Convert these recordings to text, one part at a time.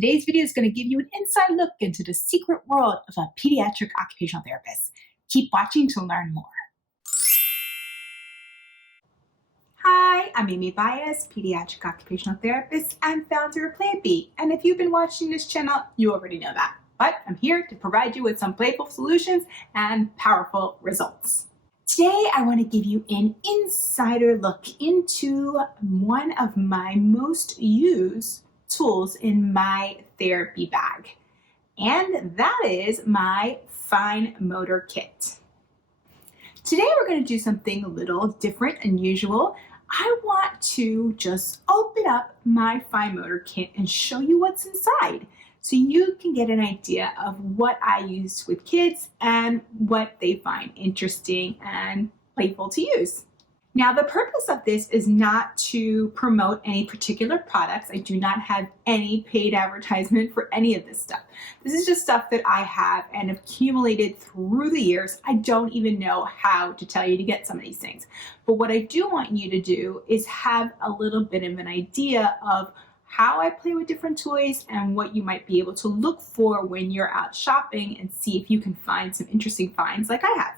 Today's video is going to give you an inside look into the secret world of a pediatric occupational therapist. Keep watching to learn more. Hi, I'm Amy Baez, pediatric occupational therapist and founder of Playapy. And if you've been watching this channel, you already know that. But I'm here to provide you with some playful solutions and powerful results. Today, I want to give you an insider look into one of my most used tools in my therapy bag, and that is my fine motor kit. Today, we're going to do something a little different, unusual. I want to just open up my fine motor kit and show you what's inside, so you can get an idea of what I use with kids and what they find interesting and playful to use. Now, the purpose of this is not to promote any particular products. I do not have any paid advertisement for any of this stuff. This is just stuff that I have and accumulated through the years. I don't even know how to tell you to get some of these things. But what I do want you to do is have a little bit of an idea of how I play with different toys and what you might be able to look for when you're out shopping and see if you can find some interesting finds like I have.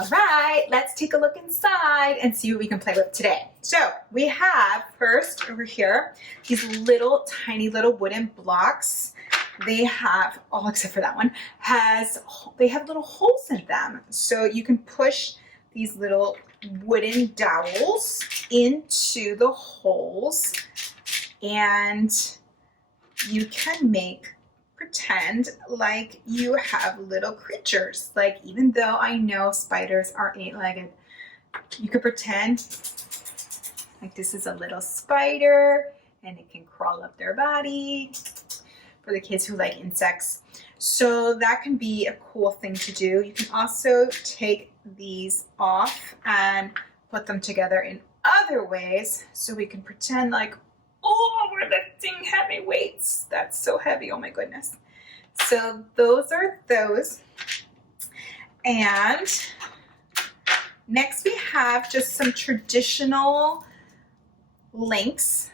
All right, let's take a look inside and see what we can play with today. So we have first over here, these little tiny little wooden blocks. They have, all except for that one, they have little holes in them. So you can push these little wooden dowels into the holes and you can pretend like you have little creatures. Like, even though I know spiders are 8-legged, you could pretend like this is a little spider and it can crawl up their body for the kids who like insects. So that can be a cool thing to do. You can also take these off and put them together in other ways. So we can pretend like, oh, we're lifting heavy weights. That's so heavy, oh my goodness. So those are those. And next we have just some traditional links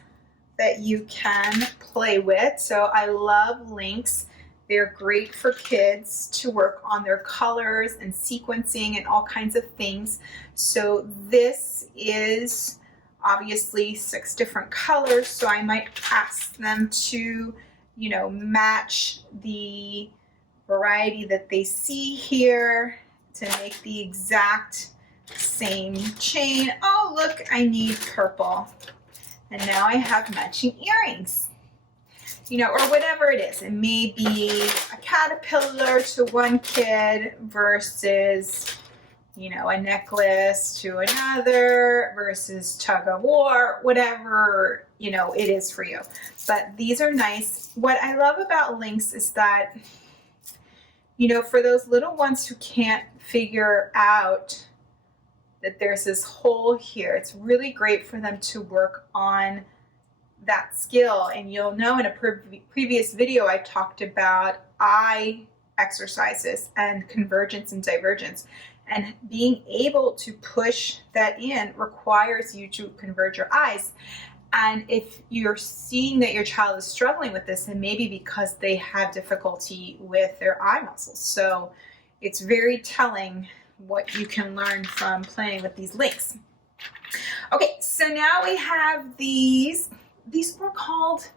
that you can play with. So I love links. They're great for kids to work on their colors and sequencing and all kinds of things. So this is obviously 6 different colors, so I might ask them to, match the variety that they see here to make the exact same chain. Oh, look, I need purple. And now I have matching earrings, or whatever it is. It may be a caterpillar to one kid versus a necklace to another versus tug of war, whatever, it is for you. But these are nice. What I love about links is that, for those little ones who can't figure out that there's this hole here, it's really great for them to work on that skill. And you'll know in a previous video, I talked about eye exercises and convergence and divergence. And being able to push that in requires you to converge your eyes. And if you're seeing that your child is struggling with this, then maybe because they have difficulty with their eye muscles. So it's very telling what you can learn from playing with these links. Okay, so now we have these. These were called,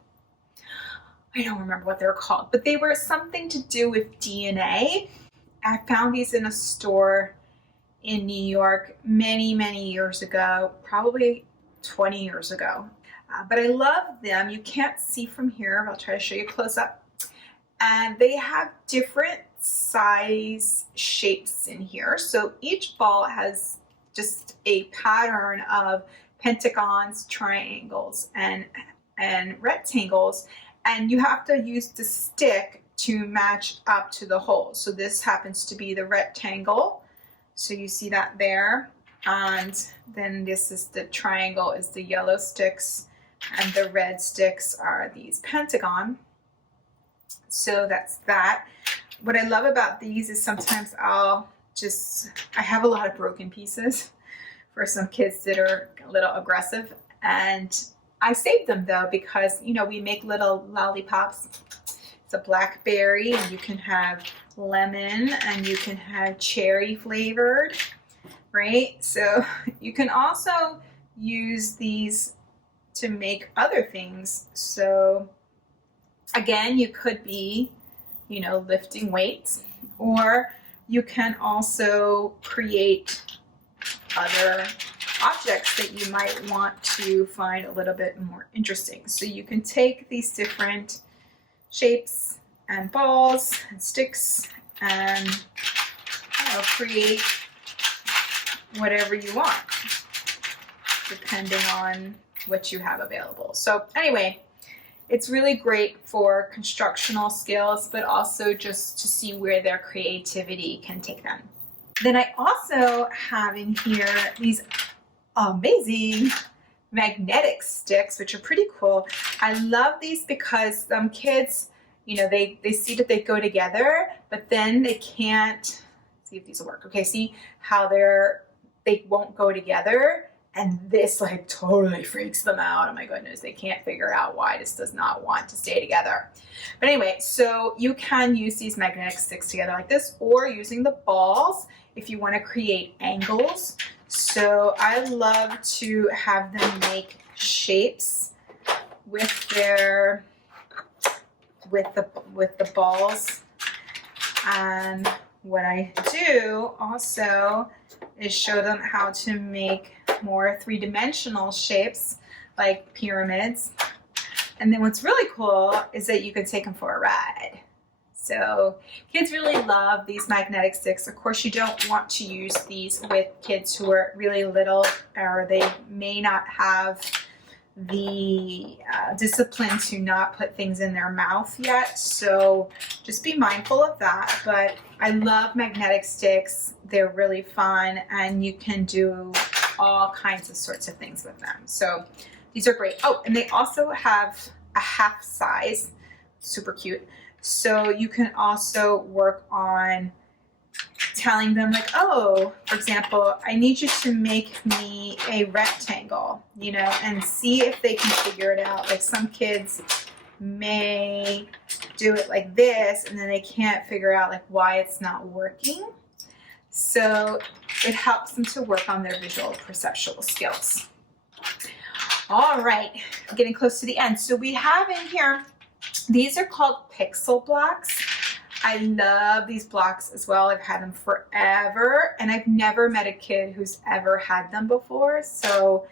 I don't remember what they were called, but they were something to do with DNA. I found these in a store in New York many, many years ago, probably 20 years ago. But I love them. You can't see from here. I'll try to show you close up. And they have different size shapes in here. So each ball has just a pattern of pentagons, triangles, and rectangles. And you have to use the stick to match up to the hole. So this happens to be the rectangle. So you see that there. And then this is the triangle, is the yellow sticks, and the red sticks are these pentagon. So that's that. What I love about these is sometimes I have a lot of broken pieces for some kids that are a little aggressive, and I saved them though because, you know, we make little lollipops. It's a blackberry, and you can have lemon, and you can have cherry flavored, right? So you can also use these to make other things. So again, you could be, you know, lifting weights, or you can also create other objects that you might want to find a little bit more interesting. So you can take these different shapes and balls and sticks and, you know, create whatever you want depending on what you have available. So anyway, it's really great for constructional skills, but also just to see where their creativity can take them. Then I also have in here these amazing magnetic sticks, which are pretty cool. I love these because some kids, you know, they see that they go together, but then they can't, see if these will work. Okay, see how they won't go together, and this like totally freaks them out. Oh my goodness, they can't figure out why this does not want to stay together. But anyway, so you can use these magnetic sticks together like this, or using the balls if you want to create angles. So I love to have them make shapes with their with the balls. And what I do also is show them how to make more three-dimensional shapes like pyramids. And then what's really cool is that you can take them for a ride. So kids really love these magnetic sticks. Of course, you don't want to use these with kids who are really little, or they may not have the discipline to not put things in their mouth yet. So just be mindful of that. But I love magnetic sticks. They're really fun, and you can do all kinds of sorts of things with them. So these are great. Oh, and they also have a half size, super cute. So you can also work on telling them like, oh, for example, I need you to make me a rectangle, you know, and see if they can figure it out. Like some kids may do it like this, and then they can't figure out like why it's not working. So it helps them to work on their visual perceptual skills. All right, getting close to the end. So we have in here, these are called pixel blocks. I love these blocks as well. I've had them forever, and I've never met a kid who's ever had them before. So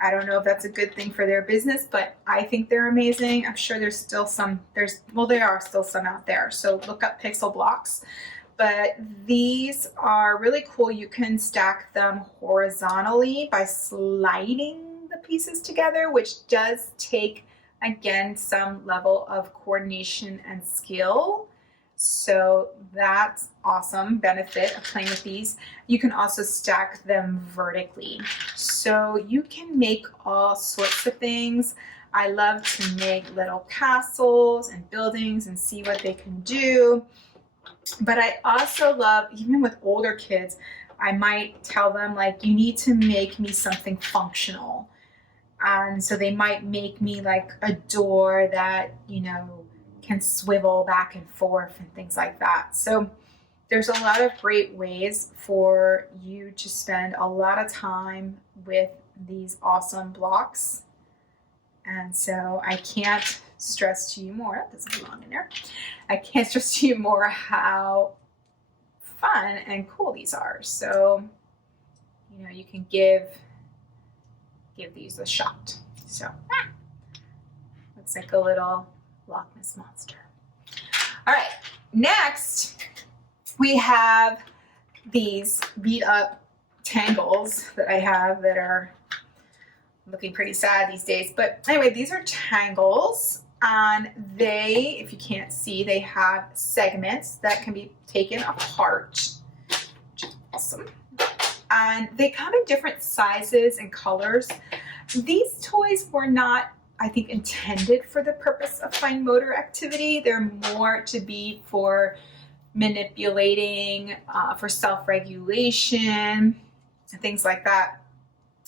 I don't know if that's a good thing for their business, but I think they're amazing. I'm sure there's still some, there are still some out there. So look up pixel blocks. But these are really cool. You can stack them horizontally by sliding the pieces together, which does take, again, some level of coordination and skill. So that's awesome benefit of playing with these. You can also stack them vertically. So you can make all sorts of things. I love to make little castles and buildings and see what they can do. But I also love, even with older kids, I might tell them like, you need to make me something functional. And so they might make me like a door that, you know, can swivel back and forth and things like that. So there's a lot of great ways for you to spend a lot of time with these awesome blocks. And so I can't stress to you more, that doesn't belong in there. I can't stress to you more how fun and cool these are. So, you know, you can give these a shot. So, looks like a little Loch Ness monster. All right, next we have these beat up Tangles that I have that are looking pretty sad these days. But anyway, these are Tangles, and they, if you can't see, they have segments that can be taken apart, which is awesome. And they come in different sizes and colors. These toys were not, I think, intended for the purpose of fine motor activity. They're more to be for manipulating, for self-regulation, and things like that.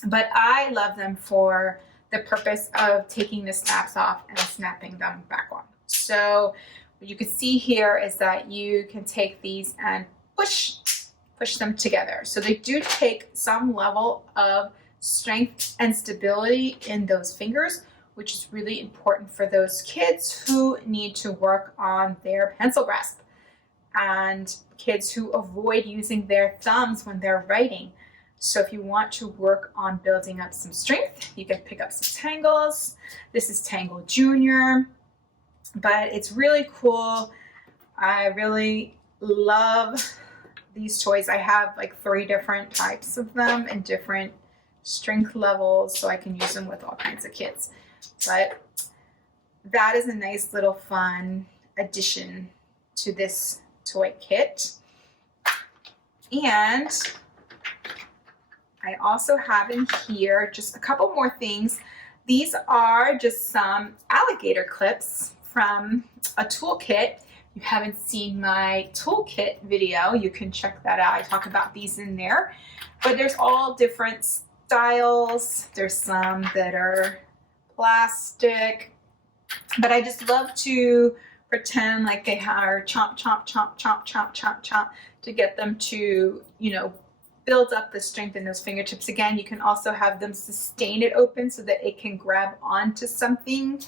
But I love them for the purpose of taking the snaps off and snapping them back on. So what you can see here is that you can take these and push them together. So they do take some level of strength and stability in those fingers, which is really important for those kids who need to work on their pencil grasp and kids who avoid using their thumbs when they're writing. So if you want to work on building up some strength, you can pick up some Tangles. This is Tangle Junior, but it's really cool. I really love these toys. I have like 3 different types of them and different strength levels, so I can use them with all kinds of kids. But that is a nice little fun addition to this toy kit. And I also have in here just a couple more things. These are just some alligator clips from a toolkit. If you haven't seen my toolkit video, you can check that out. I talk about these in there. But there's all different styles. There's some that are plastic. But I just love to pretend like they are chomp, chomp, chomp, chomp, chomp, chomp, chomp to get them to, you know, build up the strength in those fingertips. Again, you can also have them sustain it open so that it can grab onto something.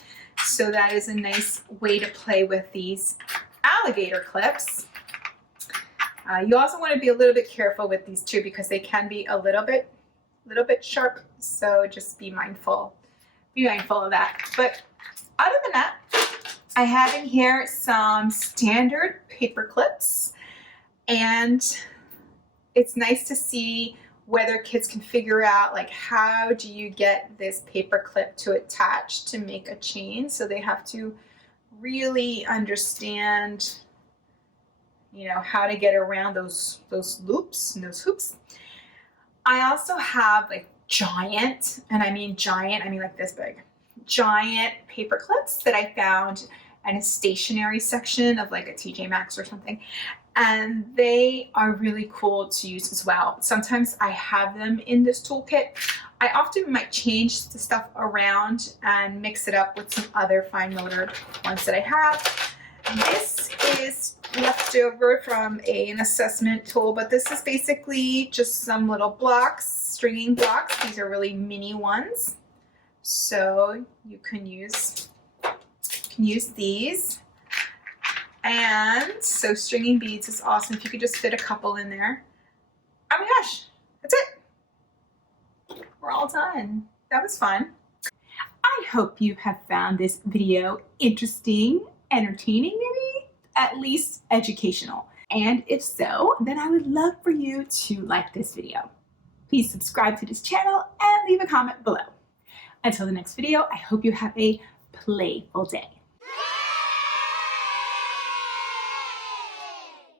So that is a nice way to play with these alligator clips. You also want to be a little bit careful with these too, because they can be a little bit sharp. So just be mindful of that. But other than that, I have in here some standard paper clips, and it's nice to see whether kids can figure out, like, how do you get this paper clip to attach to make a chain. So they have to really understand, you know, how to get around those loops and those hoops. I also have like giant, and I mean giant, I mean like this big, giant paper clips that I found in a stationery section of like a TJ Maxx or something. And they are really cool to use as well. Sometimes I have them in this toolkit. I often might change the stuff around and mix it up with some other fine motor ones that I have. This is leftover from an assessment tool, but this is basically just some little blocks, stringing blocks. These are really mini ones. So you can use these. And so stringing beads is awesome. If you could just fit a couple in there. Oh my gosh, that's it. We're all done. That was fun. I hope you have found this video interesting, entertaining, maybe at least educational. And if so, then I would love for you to like this video. Please subscribe to this channel and leave a comment below. Until the next video, I hope you have a playful day.